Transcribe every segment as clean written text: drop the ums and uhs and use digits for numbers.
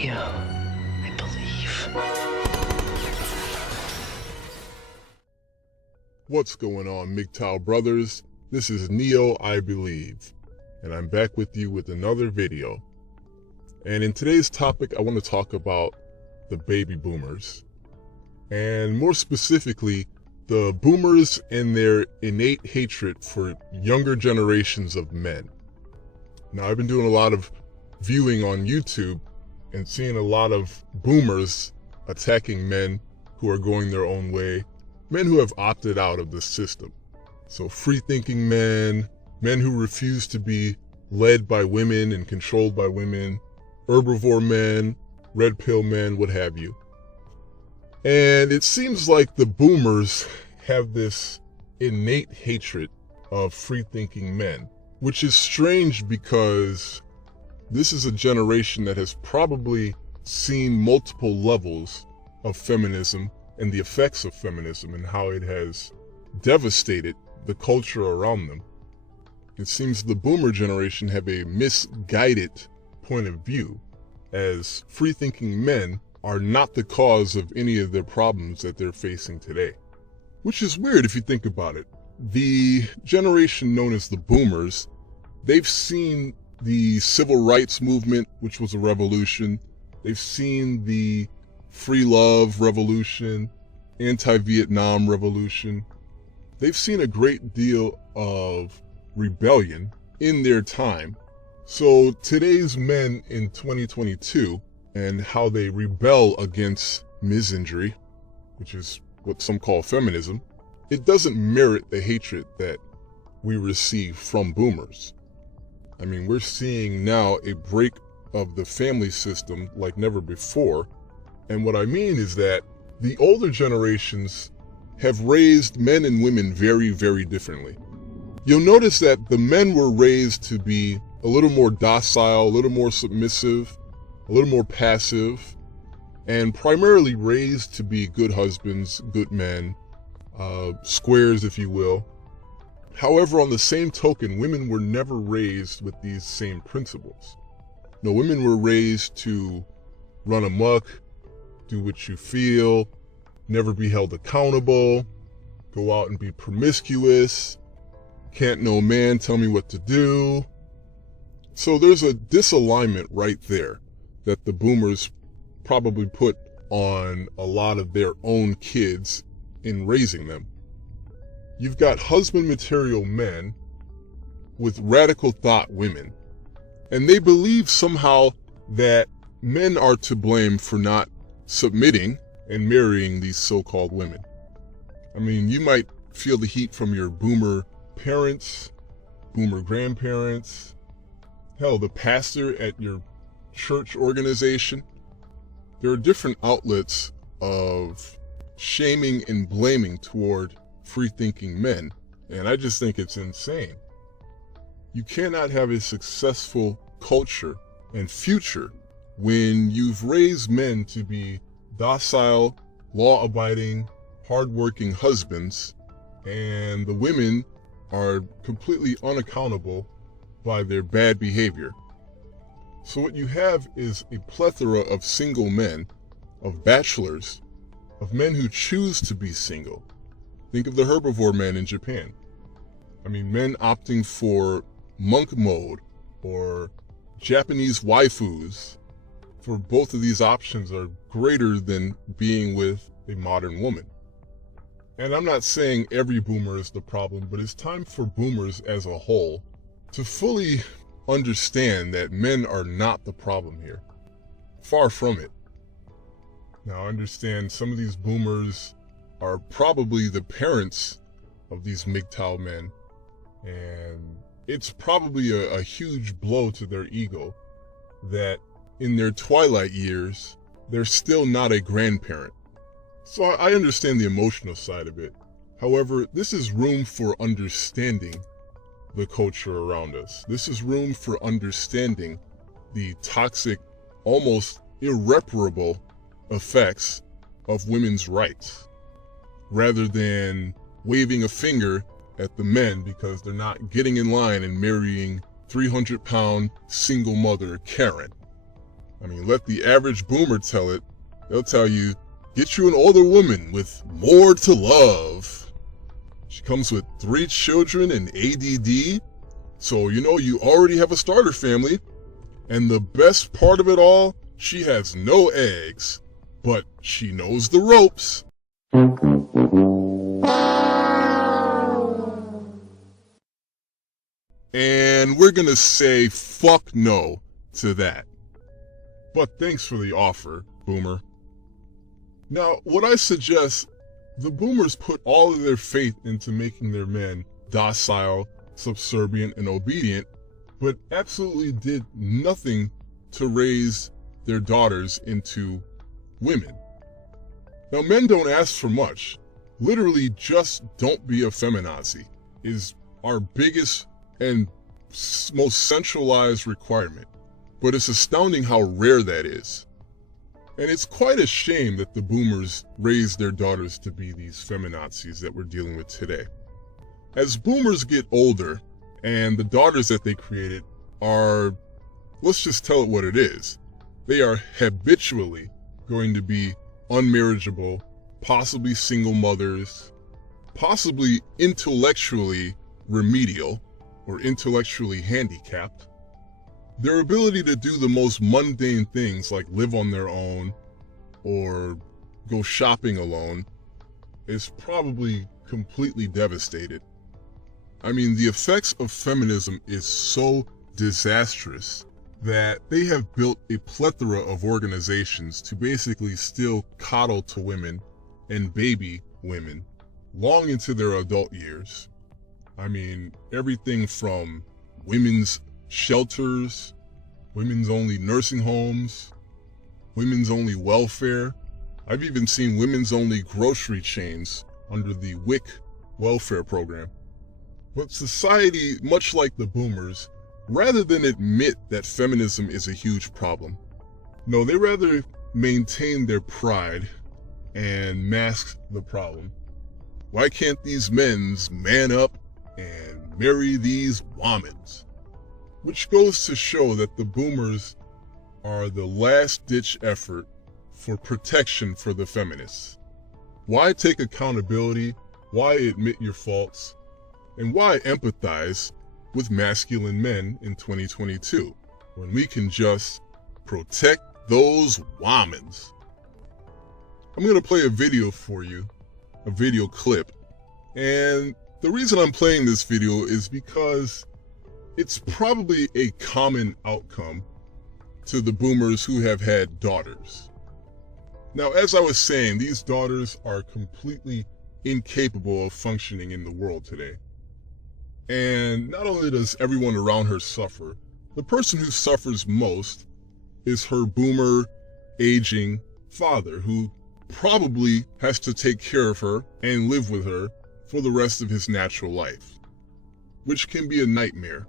you. I believe. What's going on, MGTOW brothers? This is Neo, I Believe, and I'm back with you with another video. And in today's topic, I want to talk about the baby boomers. And more specifically, the boomers and their innate hatred for younger generations of men. Now, I've been doing a lot of viewing on YouTube and seeing a lot of boomers attacking men who are going their own way, men who have opted out of the system. So free-thinking men, men who refuse to be led by women and controlled by women, herbivore men, red pill men, what have you. And it seems like the boomers have this innate hatred of free-thinking men, which is strange because this is a generation that has probably seen multiple levels of feminism and the effects of feminism and how it has devastated the culture around them. It seems the boomer generation have a misguided point of view, as free-thinking men are not the cause of any of their problems that they're facing today. Which is weird if you think about it. The generation known as the boomers, they've seen the civil rights movement, which was a revolution. They've seen the free love revolution, anti-Vietnam revolution. They've seen a great deal of rebellion in their time. So today's men in 2022 and how they rebel against misandry, which is what some call feminism, it doesn't merit the hatred that we receive from boomers. I mean, we're seeing now a break of the family system like never before. And what I mean is that the older generations have raised men and women very, very differently. You'll notice that the men were raised to be a little more docile, a little more submissive, a little more passive, and primarily raised to be good husbands, good men, squares, if you will. However, on the same token, women were never raised with these same principles. No, women were raised to run amok, do what you feel, never be held accountable, go out and be promiscuous, can't no man tell me what to do. So there's a disalignment right there that the boomers probably put on a lot of their own kids in raising them. You've got husband material men with radical thought women, and they believe somehow that men are to blame for not submitting and marrying these so-called women. I mean, you might feel the heat from your boomer parents, boomer grandparents, hell, the pastor at your church organization. There are different outlets of shaming and blaming toward free-thinking men, and I just think it's insane. You cannot have a successful culture and future when you've raised men to be docile, law-abiding, hard-working husbands, and the women are completely unaccountable by their bad behavior. So what you have is a plethora of single men, of bachelors, of men who choose to be single. Think of the herbivore men in Japan. I mean, men opting for monk mode or Japanese waifus. For both of these options are greater than being with a modern woman. And I'm not saying every boomer is the problem, but it's time for boomers as a whole to fully understand that men are not the problem here. Far from it. Now, I understand some of these boomers are probably the parents of these MGTOW men, and it's probably a huge blow to their ego that in their twilight years, they're still not a grandparent. So I understand the emotional side of it. However, this is room for understanding the culture around us. This is room for understanding the toxic, almost irreparable effects of women's rights, rather than waving a finger at the men because they're not getting in line and marrying 300-pound single mother Karen. I mean, let the average boomer tell it. They'll tell you, get you an older woman with more to love. She comes with 3 children and ADD, so you know you already have a starter family. And the best part of it all, she has no eggs, but she knows the ropes. And we're gonna say fuck no to that. But thanks for the offer, boomer. Now, what I suggest, the boomers put all of their faith into making their men docile, subservient, and obedient, but absolutely did nothing to raise their daughters into women. Now, men don't ask for much. Literally, just don't be a feminazi is our biggest and most centralized requirement. But it's astounding how rare that is. And it's quite a shame that the boomers raised their daughters to be these feminazis that we're dealing with today. As boomers get older, and the daughters that they created are, let's just tell it what it is, they are habitually going to be unmarriageable, possibly single mothers, possibly intellectually remedial or intellectually handicapped. Their ability to do the most mundane things like live on their own or go shopping alone is probably completely devastated. I mean, the effects of feminism is so disastrous that they have built a plethora of organizations to basically still coddle to women and baby women long into their adult years. I mean, everything from women's shelters, women's only nursing homes, women's only welfare. I've even seen women's only grocery chains under the WIC welfare program. But society, much like the boomers, rather than admit that feminism is a huge problem, no, they rather maintain their pride and mask the problem. Why can't these men's man up and marry these womans? Which goes to show that the boomers are the last-ditch effort for protection for the feminists. Why take accountability? Why admit your faults? And why empathize with masculine men in 2022 when we can just protect those womans? I'm going to play a video for you, a video clip. And the reason I'm playing this video is because it's probably a common outcome to the boomers who have had daughters. Now, as I was saying, these daughters are completely incapable of functioning in the world today. And not only does everyone around her suffer, the person who suffers most is her boomer, aging father, who probably has to take care of her and live with her for the rest of his natural life, which can be a nightmare.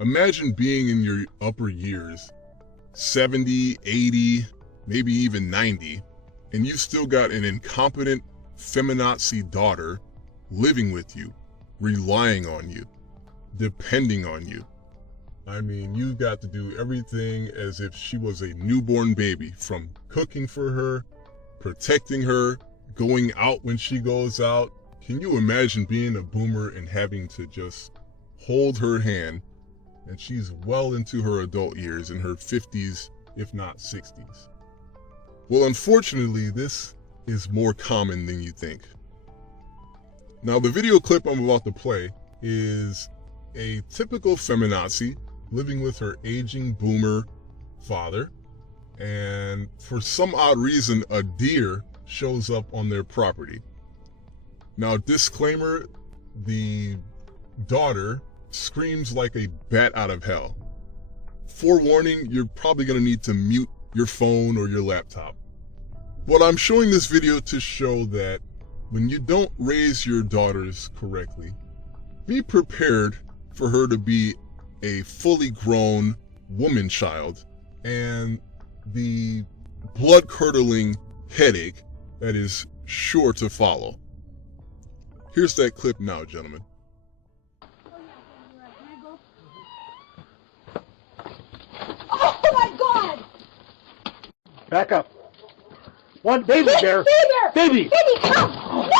Imagine being in your upper years, 70, 80, maybe even 90, and you still got an incompetent feminazi daughter living with you, relying on you, depending on you. I mean, you got to do everything as if she was a newborn baby, from cooking for her, protecting her, going out when she goes out. Can you imagine being a boomer and having to just hold her hand, and she's well into her adult years, in her 50s, if not 60s? Well, unfortunately, this is more common than you think. Now, the video clip I'm about to play is a typical feminazi living with her aging boomer father, and for some odd reason, a deer shows up on their property. Now, disclaimer, the daughter screams like a bat out of hell. Forewarning, you're probably going to need to mute your phone or your laptop. But I'm showing this video to show that when you don't raise your daughters correctly, be prepared for her to be a fully grown woman child and the blood-curdling headache that is sure to follow. Here's that clip now, gentlemen. Oh my God! Back up. One baby bear. Baby. Baby, come. No!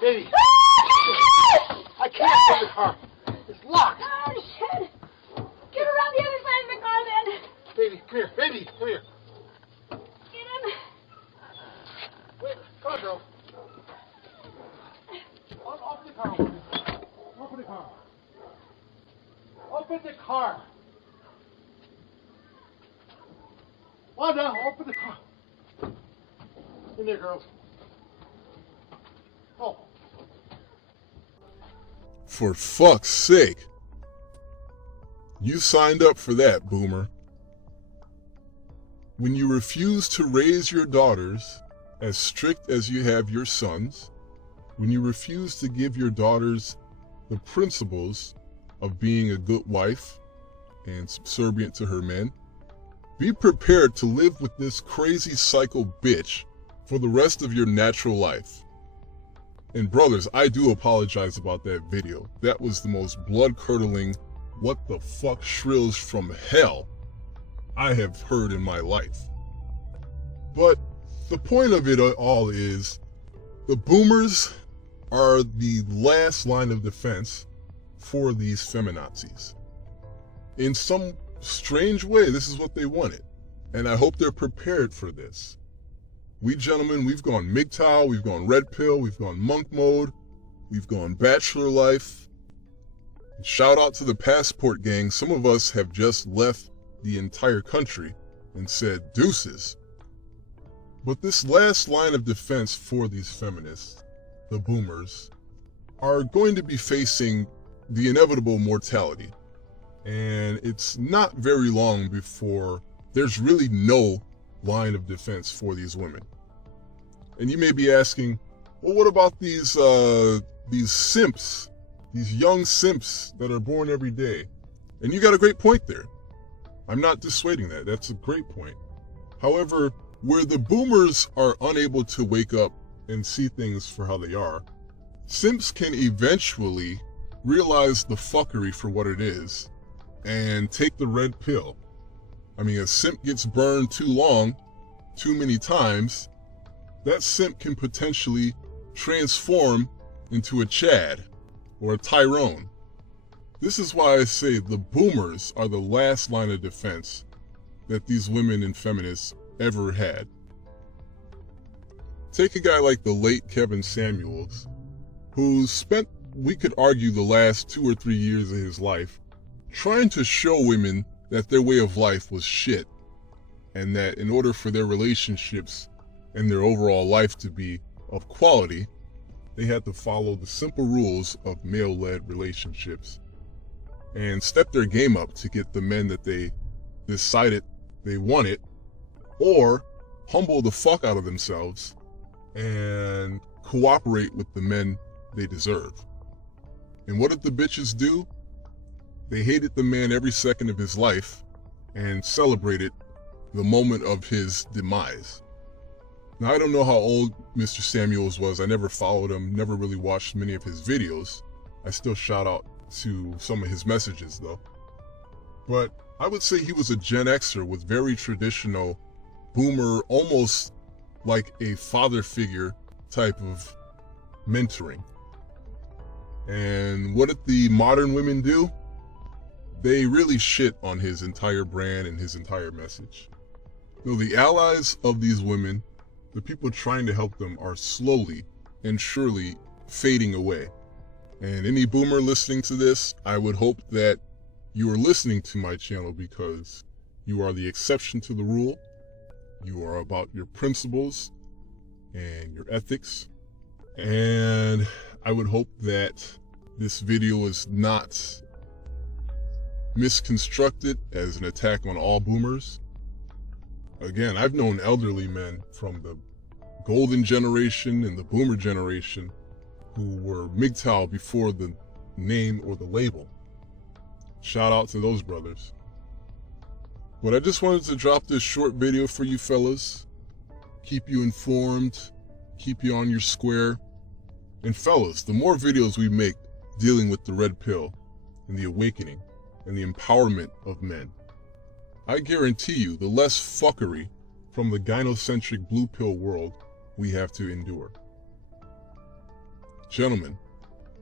Baby. I can't get in the car. It's locked. Oh, shit. Get around the other side of the car, then. Baby, come here. Baby, come here. Get in. Wait, come on, girl. Open the car. Open the car. Open the car. Wanda, open the car. In there, girls. Oh. For fuck's sake. You signed up for that, boomer. When you refuse to raise your daughters as strict as you have your sons, when you refuse to give your daughters the principles of being a good wife and subservient to her men, be prepared to live with this crazy psycho bitch for the rest of your natural life. And brothers, I do apologize about that video. That was the most blood-curdling, what the fuck shrills from hell I have heard in my life. But the point of it all is, the boomers are the last line of defense for these feminazis. In some strange way, this is what they wanted. And I hope they're prepared for this. We gentlemen, we've gone MGTOW, we've gone Red Pill, we've gone Monk Mode, we've gone Bachelor Life. Shout out to the Passport Gang. Some of us have just left the entire country and said deuces. But this last line of defense for these feminists, the boomers, are going to be facing the inevitable mortality. And it's not very long before there's really no line of defense for these women. And you may be asking, well, what about these simps, these young simps that are born every day? And you got a great point there. I'm not dissuading that. That's a great point. However, where the boomers are unable to wake up and see things for how they are, simps can eventually realize the fuckery for what it is and take the red pill. I mean, a simp gets burned too long, too many times, that simp can potentially transform into a Chad or a Tyrone. This is why I say the boomers are the last line of defense that these women and feminists ever had. Take a guy like the late Kevin Samuels, who spent, we could argue, the last 2 or 3 years of his life trying to show women that their way of life was shit, and that in order for their relationships and their overall life to be of quality, they had to follow the simple rules of male-led relationships and step their game up to get the men that they decided they wanted, or humble the fuck out of themselves and cooperate with the men they deserve. And what did the bitches do? They hated the man every second of his life and celebrated the moment of his demise. Now, I don't know how old Mr. Samuels was. I never followed him, never really watched many of his videos. I still shout out to some of his messages though. But I would say he was a Gen Xer with very traditional boomer, almost like a father figure type of mentoring. And what did the modern women do? They really shit on his entire brand and his entire message. So the allies of these women, the people trying to help them, are slowly and surely fading away. And any boomer listening to this, I would hope that you are listening to my channel because you are the exception to the rule. You are about your principles and your ethics. And I would hope that this video is not misconstructed as an attack on all boomers. Again, I've known elderly men from the golden generation and the boomer generation who were MGTOW before the name or the label. Shout out to those brothers. But I just wanted to drop this short video for you fellas. Keep you informed, keep you on your square. And fellas, the more videos we make dealing with the red pill and the awakening and the empowerment of men, I guarantee you the less fuckery from the gynocentric blue pill world we have to endure. Gentlemen,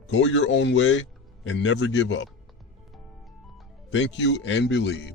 go your own way and never give up. Thank you and believe.